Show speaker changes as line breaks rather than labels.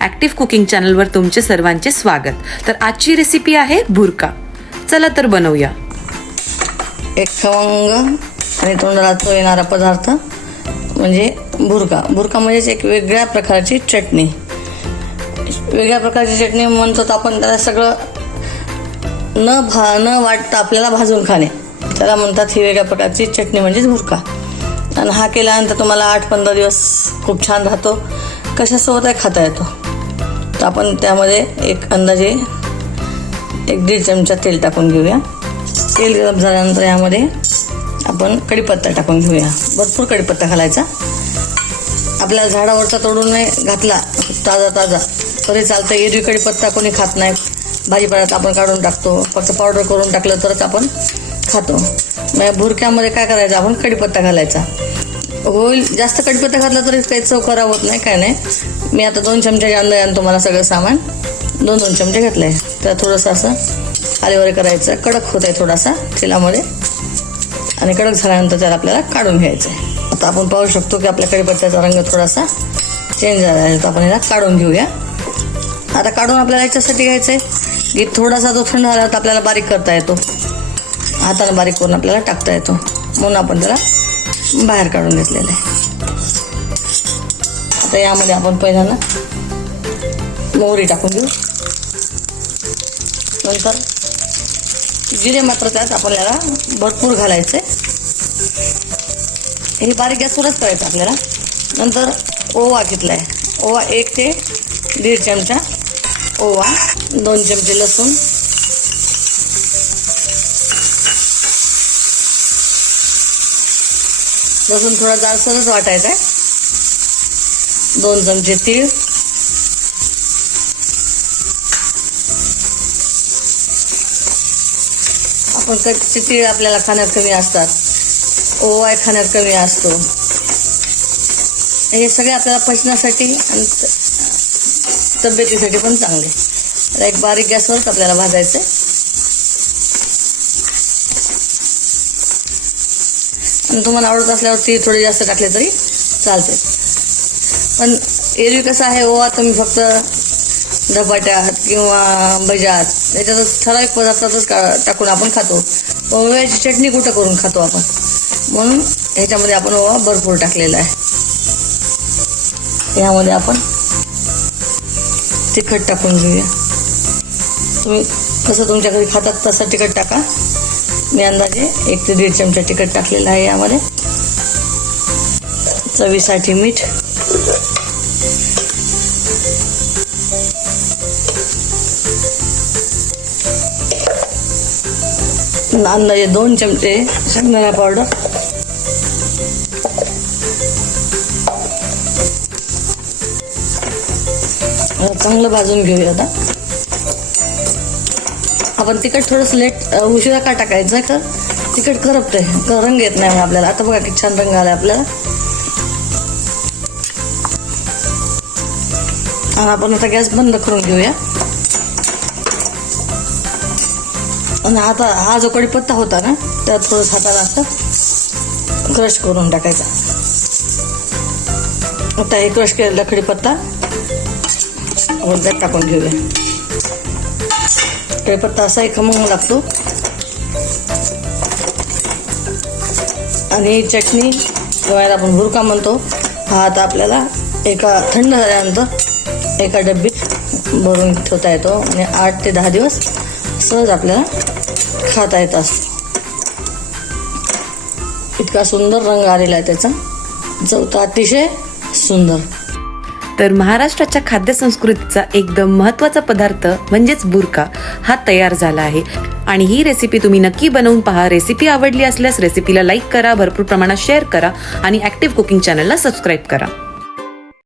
Active cooking चॅनलवर तुमचे सर्वांचे स्वागत. तर आजची रेसिपी आहे भुरका चला तर बनवूया.
एक खवंग आणि तोंडाला तो येणारा पदार्थ म्हणजे भुरका भुरका म्हणजेच एक वेगळ्या प्रकारची चटणी. वेगळ्या प्रकारची चटणी म्हणतो तर आपण त्याला सगळं न भा न वाटता आपल्याला भाजून खाणे. त्याला म्हणतात ही वेगळ्या प्रकारची चटणी म्हणजेच भुरका आणि हा केल्यानंतर तुम्हाला आठ पंधरा दिवस खूप छान राहतो. कशासोबतही खाता येतो. तर आपण त्यामध्ये एक अंदाजे एक दीड चमचा तेल टाकून घेऊया. तेल गरम झाल्यानंतर यामध्ये आपण कढीपत्ता टाकून घेऊया. भरपूर कढीपत्ता घालायचा. आपल्या झाडावरचा तोडून नाही घातला ताजा ताजा तरी चालतं एरवी कढीपत्ता कोणी खात नाही. भाजीपाल्यात आपण काढून टाकतो. फक्त पावडर करून टाकलं तरच आपण खातो. मग या भुरक्यामध्ये काय करायचं? आपण कढीपत्ता घालायचा. होईल. जास्त कढीपत्ता घातला तरी काही चव खराब होत नाही काय नाही. मी आता दोन चमचे अंदाजाने तुम्हाला सगळं सामान. दोन दोन चमचे घातलं आहे तर थोडंसं असं आलेवर करायचं. कडक होत आहे थोडासा तेलामध्ये. आणि कडक झाल्यानंतर त्याला आपल्याला काढून घ्यायचं आहे आता आपण पाहू शकतो की आपल्या कडीपत्त्याचा रंग थोडासा चेंज झाला आहे. तर आपण याला काढून घेऊया. आता काढून आपल्याला याच्यासाठी घ्यायचं आहे की थोडासा जो थंड झाला तर आपल्याला बारीक करता येतो. हाताने बारीक करून आपल्याला टाकता येतो. म्हणून आपण त्याला बाहेर काढून घेतलेलं आहे. आता यामध्ये आपण पहिल्यांदा मोहरी टाकून घेऊ नंतर जिरे मात्र त्यात आपण याला भरपूर घालायचे. हे बारीक गॅसवरच करायचं आपल्याला. नंतर ओवा घेतला आहे ओवा एक ते दीड चमचा ओवा दोन चमचे लसूण लसूण थोडा जास्तच वाटायचा आहे. दोन चमचे तीळ. आपण कच्चे तीळ आपल्याला खाण्यात कमी असतात. ओवाय खाण्यात कमी असतो. हे सगळे आपल्याला पचण्यासाठी आणि तब्येतीसाठी पण चांगले. एक बारीक गॅसवरच आपल्याला भाजायचं आणि तुम्हाला आवडत असल्यावरती थोडे जास्त टाकले तरी चालते पण एरवी कसं आहे ओवा तुम्ही फक्त धपाट्यात किंवा भज्यात याच्यातच ठराविक पदार्थातच का टाकून आपण खातो. ओव्याची चटणी कुठं करून खातो आपण? म्हणून ह्याच्यामध्ये आपण ओवा भरपूर टाकलेला आहे. यामध्ये आपण तिखट टाकून घेऊया. तुम्ही कसं तुमच्या घरी खातात तसं तिखट टाका. मी अंदाजे एक ते दीड चमचा तिखट टाकलेलं आहे यामध्ये. चवीसाठी मीठ. अंदाजे दोन चमचे शेंगदाणा पावडर. चांगलं भाजून घेऊया आता. आपण तिखट थोडंसं लेट उशिरा का टाकायचं का? तिखट करपते रंग येत नाही मग आपल्याला. आता बघा किती छान रंग आला आपल्याला. आणि आपण आता गॅस बंद करून घेऊया. आणि आता हा जो कडीपत्ता होता ना त्यात थोडंसं हाताला असं क्रश करून टाकायचा. आता हे क्रश केलेला कडीपत्ता टाकून घेऊया. कढीपत्ता एक खमंग लागतो आणि चटणी किंवा आपण भुरका म्हणतो हा आता आपल्याला एका थंड झाल्यानंतर एका डब्बीत भरून ठेवता येतो आणि आठ ते दहा दिवस सहज आपल्याला खाता येत असतो इतका सुंदर रंग आलेला आहे त्याचा चौथा अतिशय सुंदर
तर महाराष्ट्राच्या खाद्य संस्कृतीचा एकदम महत्त्वाचा पदार्थ म्हणजेच बुरका हा तयार झाला आहे. आणि ही रेसिपी तुम्ही नक्की बनवून पहा. रेसिपी आवडली असल्यास रेसिपीला लाईक करा भरपूर प्रमाणात शेअर करा आणि ॲक्टिव्ह कुकिंग चॅनलला सबस्क्राईब करा.